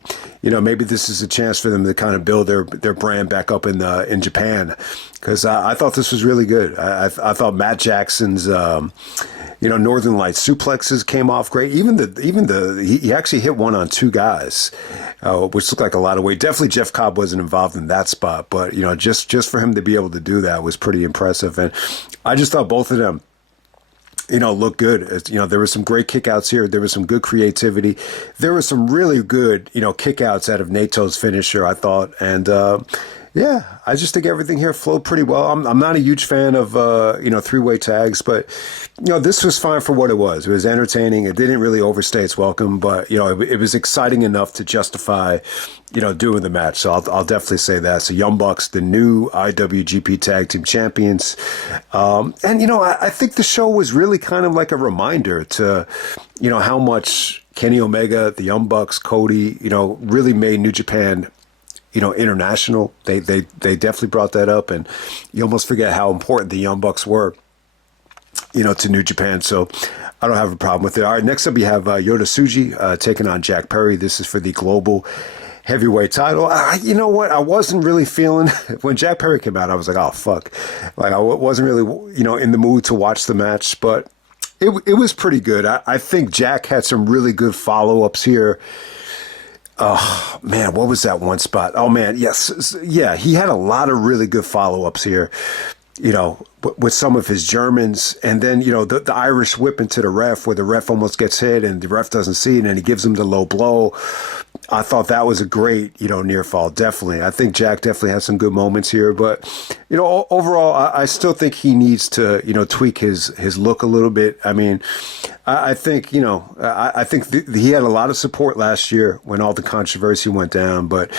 maybe this is a chance for them to kind of build their brand back up in Japan, because I thought this was really good. I thought Matt Jackson's Northern Lights suplexes came off great. He actually hit one on two guys, which looked like a lot of weight. Definitely Jeff Cobb wasn't involved in that spot, but just for him to be able to do that was pretty impressive, and I just thought both of them look good. There were some great kickouts here. There was some good creativity. There was some really good, kickouts out of Naito's finisher, I thought. And, yeah, I just think everything here flowed pretty well. I'm not a huge fan of, three-way tags, but, this was fine for what it was. It was entertaining. It didn't really overstay its welcome, but, it was exciting enough to justify, doing the match. So I'll definitely say that. So Young Bucks, the new IWGP Tag Team Champions. I think the show was really kind of like a reminder to, how much Kenny Omega, the Young Bucks, Cody, really made New Japan international. They definitely brought that up, and you almost forget how important the Young Bucks were, to New Japan. So I don't have a problem with it. All right, next up you have Yota Tsuji taking on Jack Perry. This is for the global heavyweight title. You know what? I wasn't really feeling when Jack Perry came out. I was like, oh fuck, like I wasn't really in the mood to watch the match, but it was pretty good. I think Jack had some really good follow-ups here. Oh, man, what was that one spot? Oh, man, yes. Yeah, he had a lot of really good follow-ups here, with some of his Germans. And then, the Irish whip into the ref where the ref almost gets hit and the ref doesn't see it and he gives him the low blow. I thought that was a great, near fall. Definitely. I think Jack definitely has some good moments here. But, overall, I still think he needs to, tweak his look a little bit. I mean, I think, I think he had a lot of support last year when all the controversy went down. But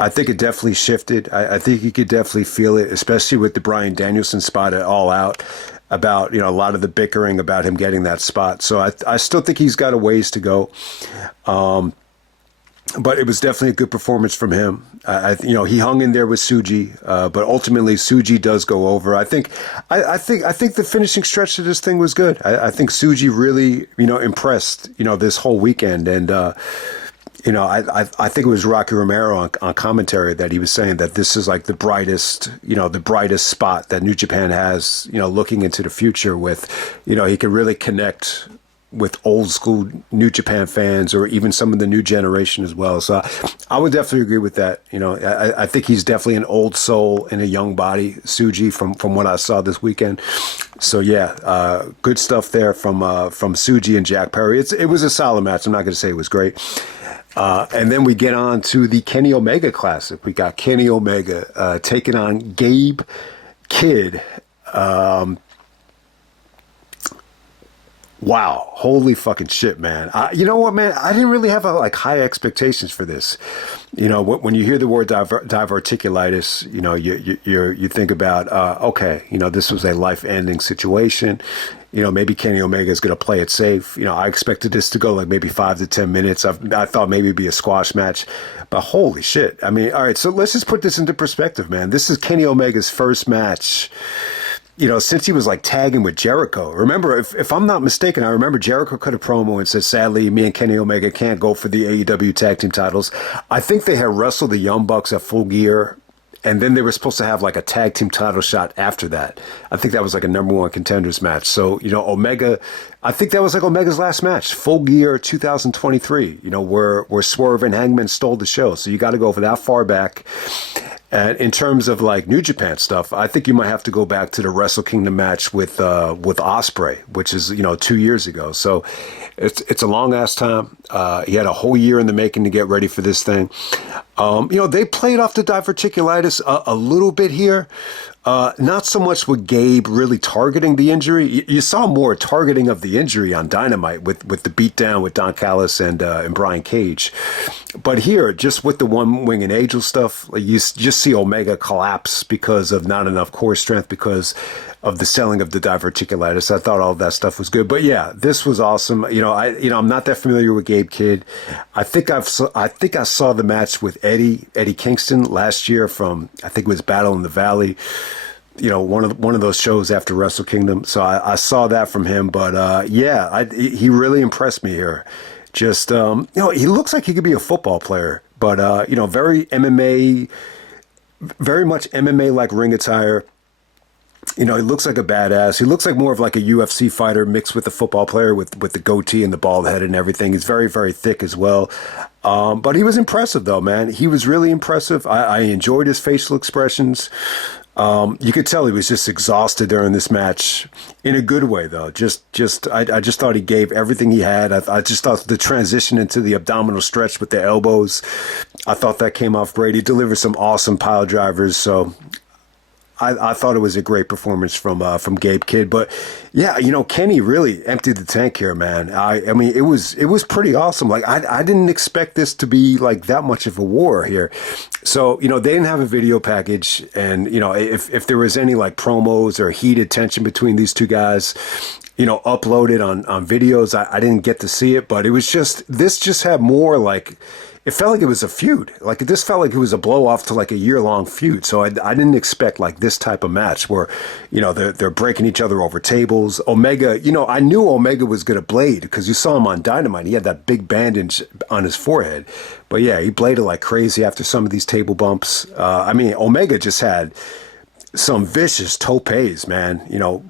I think it definitely shifted. I think you could definitely feel it, especially with the Bryan Danielson spot at All Out, about, a lot of the bickering about him getting that spot. So I still think he's got a ways to go. But it was definitely a good performance from him. He hung in there with Tsuji, but ultimately Tsuji does go over. I think the finishing stretch of this thing was good. I think Tsuji really, impressed, this whole weekend. And, I think it was Rocky Romero on commentary that he was saying that this is like the brightest spot that New Japan has, looking into the future with, he can really connect with old school New Japan fans or even some of the new generation as well. So I would definitely agree with that. I think he's definitely an old soul in a young body, Tsuji, from what I saw this weekend. So yeah, good stuff there from Tsuji and Jack Perry. It was a solid match. I'm not going to say it was great. And then we get on to the Kenny Omega Classic. We got Kenny Omega taking on Gabe Kidd. Wow. Holy fucking shit, man. You know what, man? I didn't really have high expectations for this. When you hear the word diverticulitis, you think about, okay, this was a life-ending situation. Maybe Kenny Omega is going to play it safe. I expected this to go maybe 5 to 10 minutes. I thought maybe it'd be a squash match, but holy shit. I mean, all right, so let's just put this into perspective, man. This is Kenny Omega's first match, since he was tagging with Jericho. Remember, if I'm not mistaken, I remember Jericho cut a promo and said, sadly, me and Kenny Omega can't go for the AEW tag team titles. I think they had wrestled the Young Bucks at Full Gear, and then they were supposed to have a tag team title shot after that. I think that was a number one contenders match. So, Omega, I think that was Omega's last match, Full Gear 2023, where Swerve and Hangman stole the show. So you got to go for that far back. And in terms of New Japan stuff, I think you might have to go back to the Wrestle Kingdom match with Ospreay, which is 2 years ago. So it's a long ass time. He had a whole year in the making to get ready for this thing. They played off the diverticulitis a little bit here. Not so much with Gabe really targeting the injury. You saw more targeting of the injury on Dynamite with the beatdown with Don Callis and Brian Cage. But here, just with the One Winged Angel stuff, you just see Omega collapse because of not enough core strength because of the selling of the diverticulitis. I thought all of that stuff was good. But yeah, this was awesome. I'm not that familiar with Gabe Kidd. I think I saw the match with Eddie Kingston last year from, I think it was Battle in the Valley. one of those shows after Wrestle Kingdom. So I saw that from him. But he really impressed me here. Just he looks like he could be a football player, but very MMA, very much MMA like ring attire. He looks like a badass. He looks like more of like a UFC fighter mixed with a football player with the goatee and the bald head and everything. He's very, very thick as well. But he was impressive, though, man. He was really impressive. I enjoyed his facial expressions. You could tell he was just exhausted during this match in a good way, though. I just thought he gave everything he had. I just thought the transition into the abdominal stretch with the elbows, I thought that came off great. He delivered some awesome pile drivers. So I thought it was a great performance from Gabe Kidd. But yeah, Kenny really emptied the tank here, man. I mean, it was pretty awesome. Like I didn't expect this to be like that much of a war here. So, they didn't have a video package, and if there was any like promos or heated tension between these two guys, uploaded on videos, I didn't get to see it, but it was this just had more like, it felt like it was a feud. Like this felt like it was a blow off to like a year-long feud. So I didn't expect like this type of match where, they're breaking each other over tables. Omega, I knew Omega was going to blade because you saw him on Dynamite. He had that big bandage on his forehead. But yeah, he bladed like crazy after some of these table bumps. Omega just had some vicious topes, man,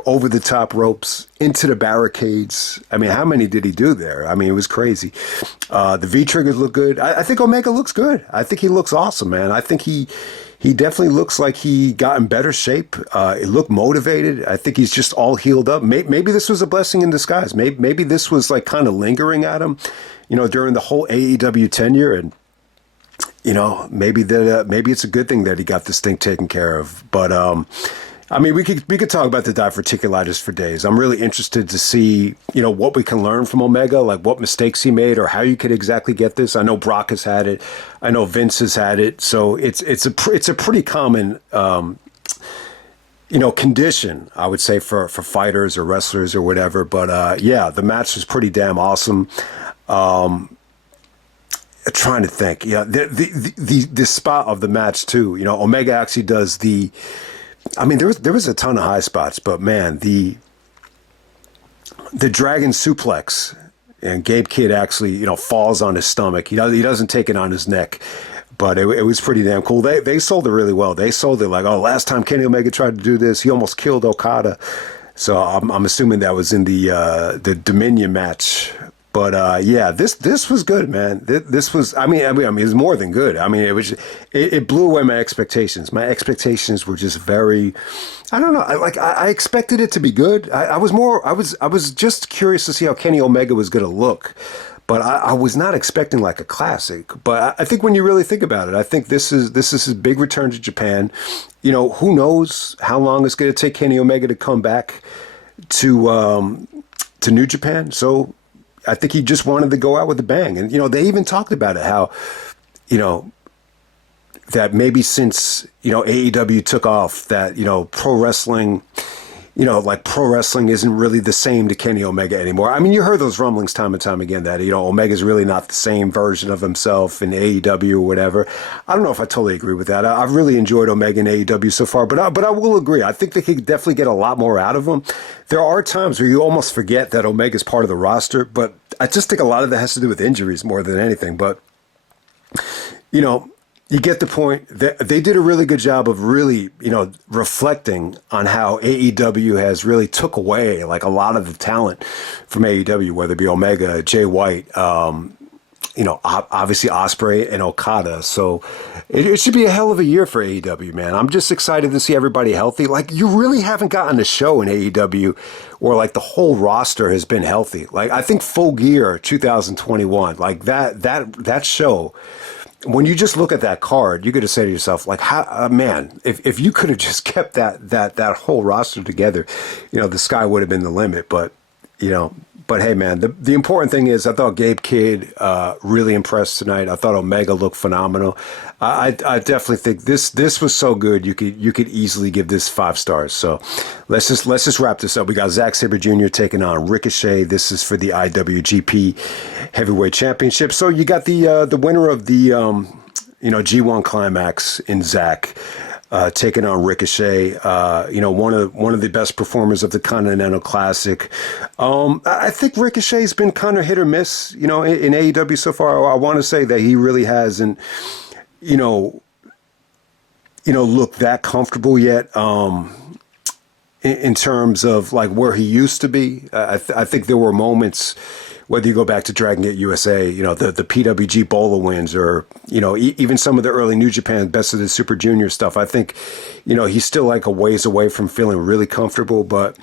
over the top ropes, into the barricades. I mean, how many did he do there? I mean, it was crazy. The V-triggers look good. I think Omega looks good. I think he looks awesome, man. I think he definitely looks like he got in better shape. It looked motivated. I think he's just all healed up. Maybe this was a blessing in disguise. Maybe this was like kind of lingering at him, during the whole AEW tenure, and maybe it's a good thing that he got this thing taken care of. But we could talk about the diverticulitis for days. I'm really interested to see what we can learn from Omega, like what mistakes he made or how you could exactly get this. I know Brock has had it. I know Vince has had it. So it's a pretty common condition, I would say, for fighters or wrestlers or whatever. But the match was pretty damn awesome. Trying to think, the spot of the match too. Omega actually does the. I mean, there was a ton of high spots, but man, the dragon suplex, and Gabe Kidd actually falls on his stomach. He doesn't take it on his neck, but it was pretty damn cool. They sold it really well. They sold it like, oh, last time Kenny Omega tried to do this, he almost killed Okada. So I'm assuming that was in the Dominion match. But this was good, man. This was, I mean, it was more than good. I mean, it blew away my expectations. My expectations were just very, I don't know. I expected it to be good. I was just curious to see how Kenny Omega was going to look. But I was not expecting like a classic. But I think when you really think about it, I think this is his big return to Japan. Who knows how long it's going to take Kenny Omega to come back to New Japan. So I think he just wanted to go out with a bang. And, they even talked about it, how, that maybe since, AEW took off, that, pro wrestling, pro wrestling isn't really the same to Kenny Omega anymore. I mean, you heard those rumblings time and time again that, Omega's really not the same version of himself in AEW or whatever. I don't know if I totally agree with that. I've really enjoyed Omega in AEW so far, but I will agree. I think they could definitely get a lot more out of him. There are times where you almost forget that Omega's part of the roster, but I just think a lot of that has to do with injuries more than anything. But, you get the point. They did a really good job of really, reflecting on how AEW has really took away like a lot of the talent from AEW, whether it be Omega, Jay White, obviously Ospreay and Okada. So it should be a hell of a year for AEW, man. I'm just excited to see everybody healthy. Like, you really haven't gotten a show in AEW where like the whole roster has been healthy. Like, I think Full Gear 2021, like that show, when you just look at that card, you got to say to yourself, like, how, man, if you could have just kept that whole roster together, the sky would have been the limit. But, but hey, man, the important thing is I thought Gabe Kidd really impressed tonight. I thought Omega looked phenomenal. I definitely think this was so good you could easily give this 5 stars. So let's just wrap this up. We got Zack Sabre Jr. taking on Ricochet. This is for the IWGP Heavyweight Championship. So you got the winner of the G1 Climax in Zack. taking on Ricochet. One of the best performers of the Continental Classic. I think Ricochet's been kind of hit or miss, in AEW so far. I want to say that he really hasn't, looked that comfortable yet. In terms of like where he used to be, I think there were moments, whether you go back to Dragon Gate USA, the PWG Bola wins, or, even some of the early New Japan Best of the Super Junior stuff. I think, he's still like a ways away from feeling really comfortable, but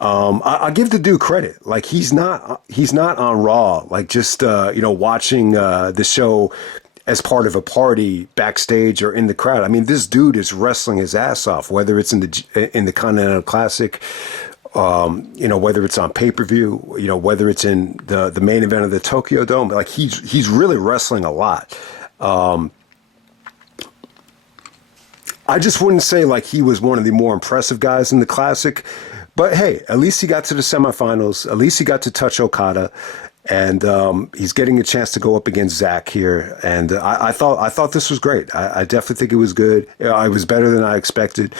I give the dude credit. Like he's not on Raw, like just, watching the show as part of a party backstage or in the crowd. I mean, this dude is wrestling his ass off, whether it's in the Continental Classic, whether it's on pay-per-view, whether it's in the main event of the Tokyo Dome. Like he's really wrestling a lot. I just wouldn't say like he was one of the more impressive guys in the Classic, but hey, at least he got to the semifinals. At least he got to touch Okada. And he's getting a chance to go up against Zack here, and I thought this was great. I definitely think it was good. It was better than I expected.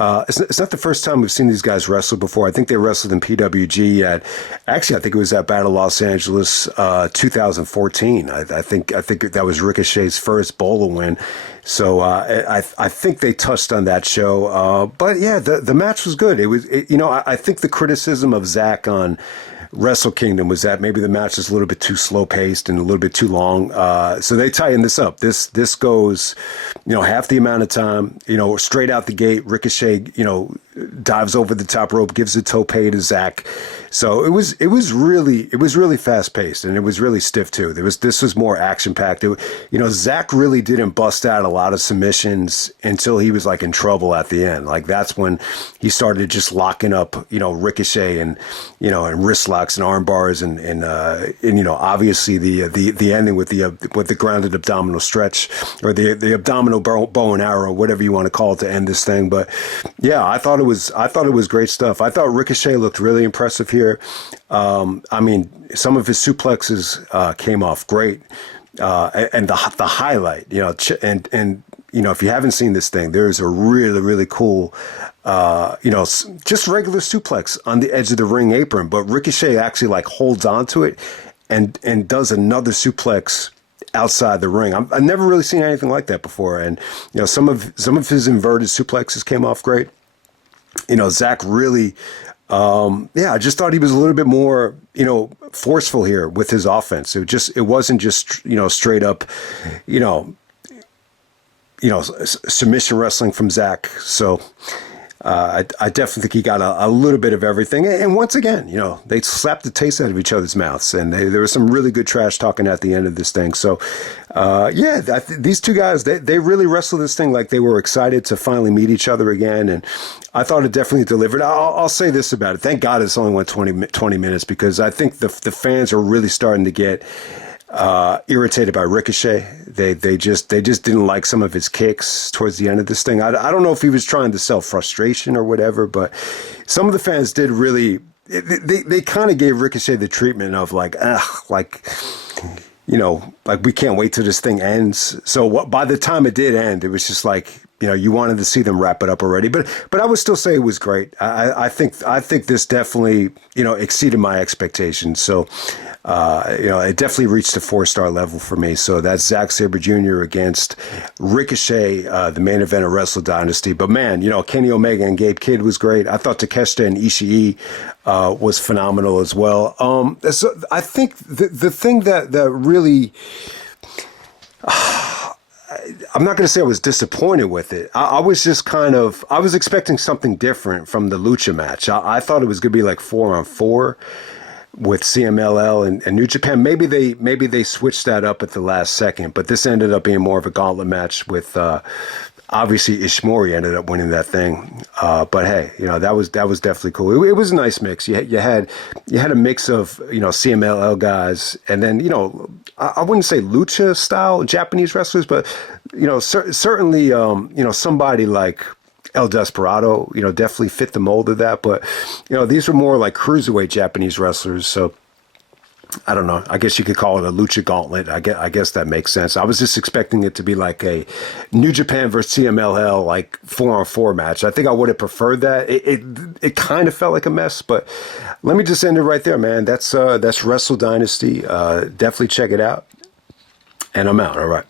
It's not the first time we've seen these guys wrestle before. I think they wrestled in PWG I think it was at Battle Los Angeles 2014. I think that was Ricochet's first Bola win. So I think they touched on that show. But yeah, the match was good. I think the criticism of Zack on Wrestle Kingdom was that maybe the match is a little bit too slow paced and a little bit too long. So they tightened this up. This goes, half the amount of time, straight out the gate. Ricochet, dives over the top rope, gives a tope to Zack. So it was really fast paced, and it was really stiff too. This was more action packed. Zack really didn't bust out a lot of submissions until he was like in trouble at the end. Like that's when he started just locking up, Ricochet and wrist locks and arm bars and obviously the ending with the grounded abdominal stretch, or the abdominal bow and arrow, whatever you want to call it, to end this thing. But yeah, I thought it was great stuff. I thought Ricochet looked really impressive here. I mean, some of his suplexes came off great, and the highlight, and if you haven't seen this thing, there's a really, really cool, just regular suplex on the edge of the ring apron, but Ricochet actually like holds onto it and does another suplex outside the ring. I've never really seen anything like that before, and some of his inverted suplexes came off great. Zack really, I just thought he was a little bit more, forceful here with his offense. It wasn't just, straight up, submission wrestling from Zack. So I definitely think he got a little bit of everything. And once again, they slapped the taste out of each other's mouths, and there was some really good trash talking at the end of this thing. So, these two guys, they really wrestled this thing like they were excited to finally meet each other again. And I thought it definitely delivered. I'll say this about it. Thank God it's only went 20 minutes, because I think the fans are really starting to get irritated by Ricochet. They just didn't like some of his kicks towards the end of this thing. I don't know if he was trying to sell frustration or whatever, but some of the fans did really. They kind of gave Ricochet the treatment of like, like we can't wait till this thing ends. So by the time it did end, it was just like, you wanted to see them wrap it up already. But I would still say it was great. I think this definitely, exceeded my expectations. So, it definitely reached the 4-star level for me. So that's Zack Sabre Jr. against Ricochet, the main event of Wrestle Dynasty. But man, Kenny Omega and Gabe Kidd was great. I thought Takeshita and Ishii was phenomenal as well. So I think the thing that really, I'm not going to say I was disappointed with it. I was just I was expecting something different from the Lucha match. I thought it was going to be like 4-on-4 with CMLL and New Japan. Maybe they switched that up at the last second, but this ended up being more of a gauntlet match with obviously Ishimori ended up winning that thing. But hey, that was definitely cool. It was a nice mix. You had a mix of CMLL guys, and then I wouldn't say lucha style Japanese wrestlers, but certainly somebody like El Desperado, definitely fit the mold of that. But, these were more like cruiserweight Japanese wrestlers. So I don't know. I guess you could call it a lucha gauntlet. I guess that makes sense. I was just expecting it to be like a New Japan versus CMLL, like 4-on-4 match. I think I would have preferred that. It kind of felt like a mess, but let me just end it right there, man. That's Wrestle Dynasty. Definitely check it out. And I'm out. All right.